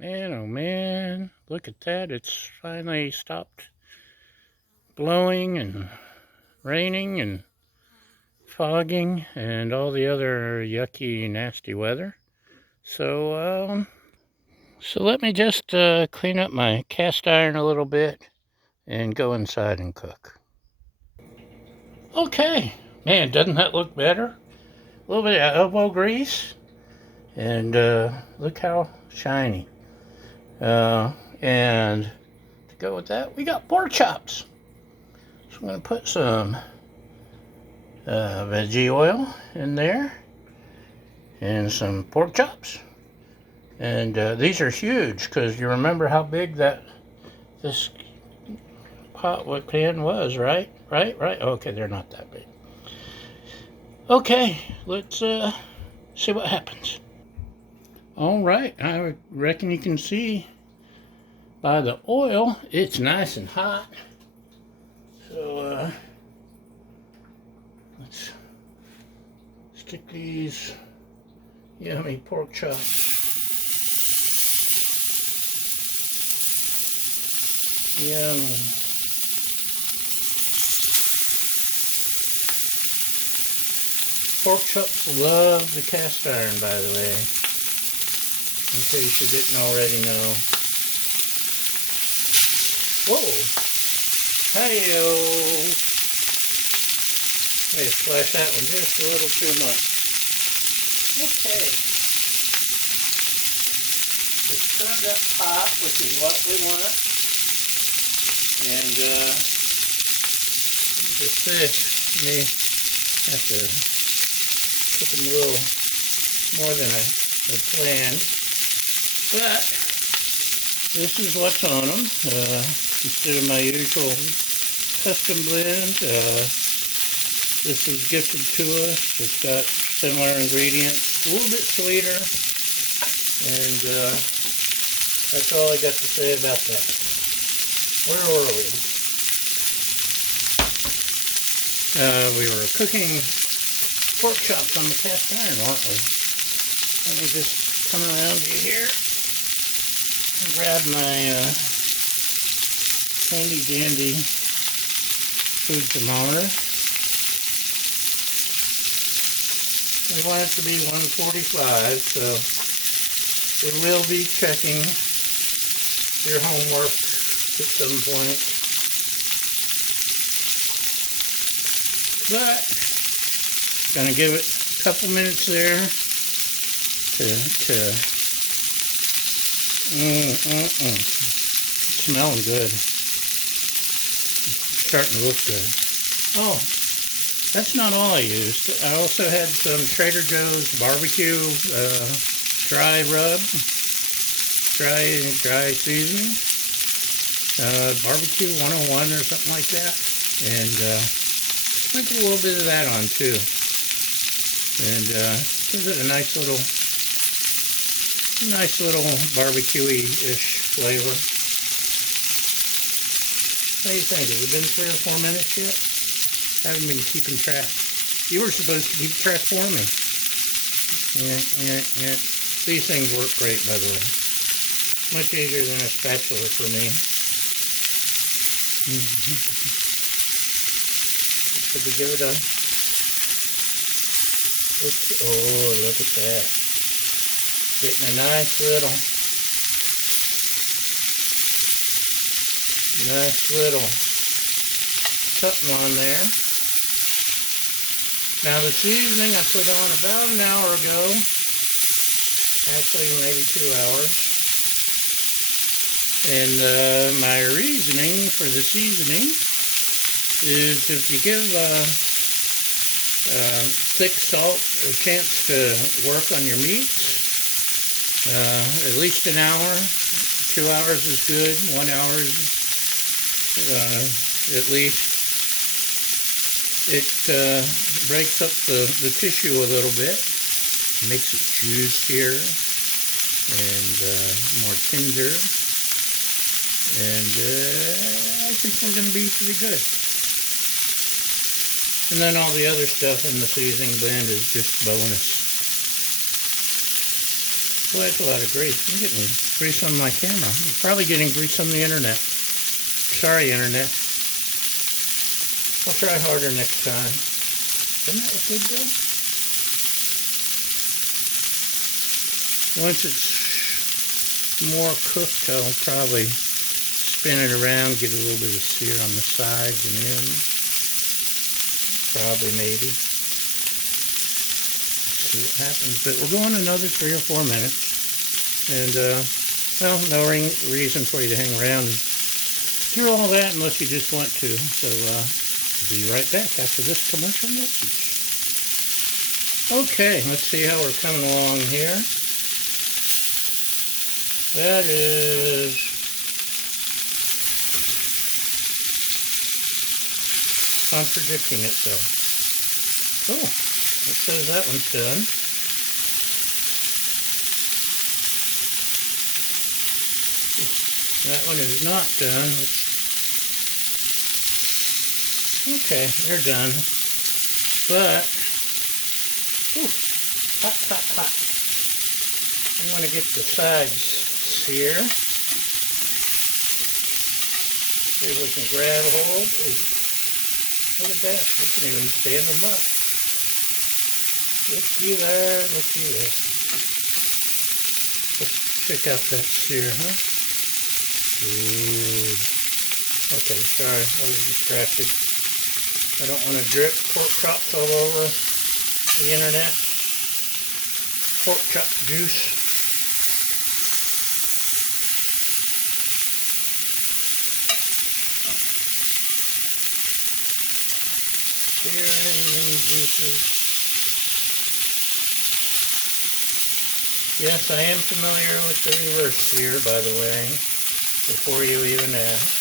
Man, oh man, look at that. It's finally stopped blowing and raining and fogging and all the other yucky, nasty weather. So let me just clean up my cast iron a little bit and go inside and cook. Okay, man, doesn't that look better? A little bit of elbow grease, and look how shiny. And to go with that, we got pork chops. So I'm going to put some veggie oil in there and some pork chops. And these are huge because you remember how big this pan was, right? Right? Okay, they're not that big. Okay, let's see what happens. All right, I reckon you can see by the oil it's nice and hot. So let's stick these yummy pork chops. Yummy. Pork chops love the cast iron, by the way, in case you didn't already know. Whoa! Hey-o! May splash that one just a little too much. Okay. It's turned up hot, which is what we want. And these are thick. May have to cook them a little more than I had planned. But this is what's on them. Instead of my usual custom blend, this was gifted to us. It's got similar ingredients, a little bit sweeter, and that's all I got to say about that. Where were we? We were cooking pork chops on the cast iron, weren't we? Let me just come around you here and grab my handy dandy food thermometer. We want it to be 145, so we will be checking your homework at some point. But gonna give it a couple minutes there to It's smelling good. It's starting to look good. Oh, that's not all I used. I also had some Trader Joe's barbecue dry rub, dry seasoning, barbecue 101 or something like that, and sprinkle a little bit of that on too, and gives it a nice little barbecue-y-ish flavor. What do you think? Has it been 3 or 4 minutes yet? I haven't been keeping track. You were supposed to keep track for me. Yeah. These things work great, by the way. Much easier than a spatula for me. Should we give it a... Oh, look at that. Getting a nice little something on there. Now the seasoning I put on about an hour ago, actually maybe 2 hours. And my reasoning for the seasoning is if you give thick salt a chance to work on your meats, at least an hour. 2 hours is good. 1 hour is at least. It breaks up the tissue a little bit, makes it juicier and more tender, and I think we're going to be pretty good. And then all the other stuff in the seasoning blend is just bonus. Boy, that's a lot of grease. I'm getting grease on my camera. I'm probably getting grease on the internet. Sorry, internet. I'll try harder next time. Doesn't that look good, though? Once it's more cooked, I'll probably spin it around, get a little bit of sear on the sides and ends. Probably, maybe. Let's see what happens. But we're going another 3 or 4 minutes. And, well, no reason for you to hang around and do all that unless you just want to. So, be right back after this commercial message. Okay, let's see how we're coming along here. That is contradicting itself. Oh, it says that one's done. That one is not done. Okay, they're done. But, ooh, hot, hot, hot. I want to get the sides sear. See if we can grab a hold. Ooh, look at that. We can even stand them up. Looky there, looky there. Let's check out that sear, huh? Ooh. Okay, sorry, I was distracted. I don't want to drip pork chops all over the internet. Pork chop juice. Searing juices. Yes, I am familiar with the reverse sear, by the way, before you even ask.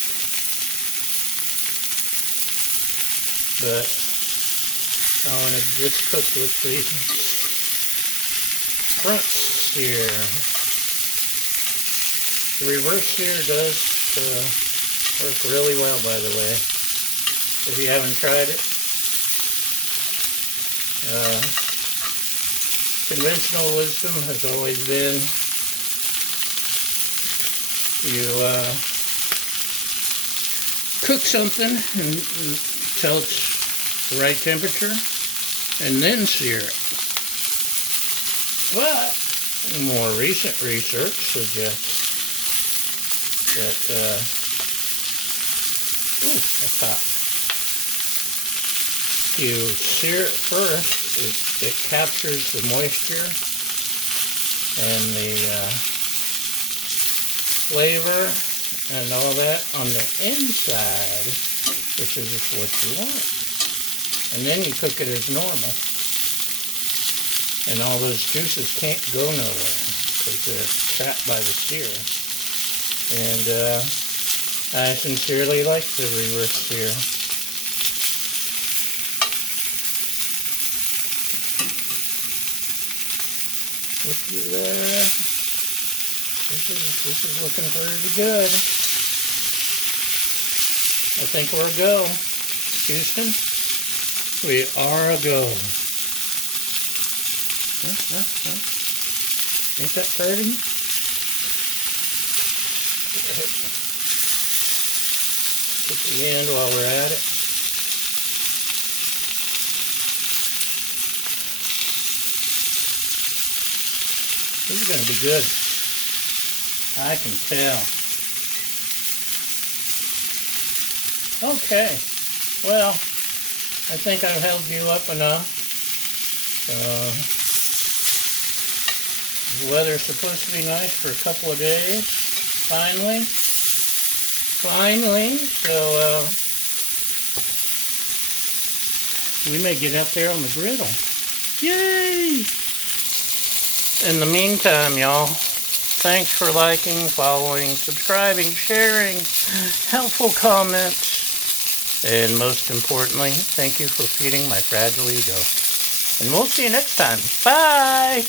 But I want to just cook with the front sear. The reverse sear does work really well, by the way. If you haven't tried it, conventional wisdom has always been you cook something until it's the right temperature and then sear it. But more recent research suggests that ooh, that's hot. You sear it first, it captures the moisture and the flavor and all that on the inside, which is what you want. And then you cook it as normal. And all those juices can't go nowhere because they're trapped by the sear. And I sincerely like the reverse sear. Looky there. This is looking pretty good. I think we're a go. Houston, we are a go. Ain't that pretty? Get the end while we're at it. This is going to be good. I can tell. Okay. Well, I think I've held you up enough. The weather's supposed to be nice for a couple of days. Finally. So, we may get out there on the griddle. Yay! In the meantime, y'all, thanks for liking, following, subscribing, sharing, helpful comments, and most importantly, thank you for feeding my fragile ego. And we'll see you next time. Bye!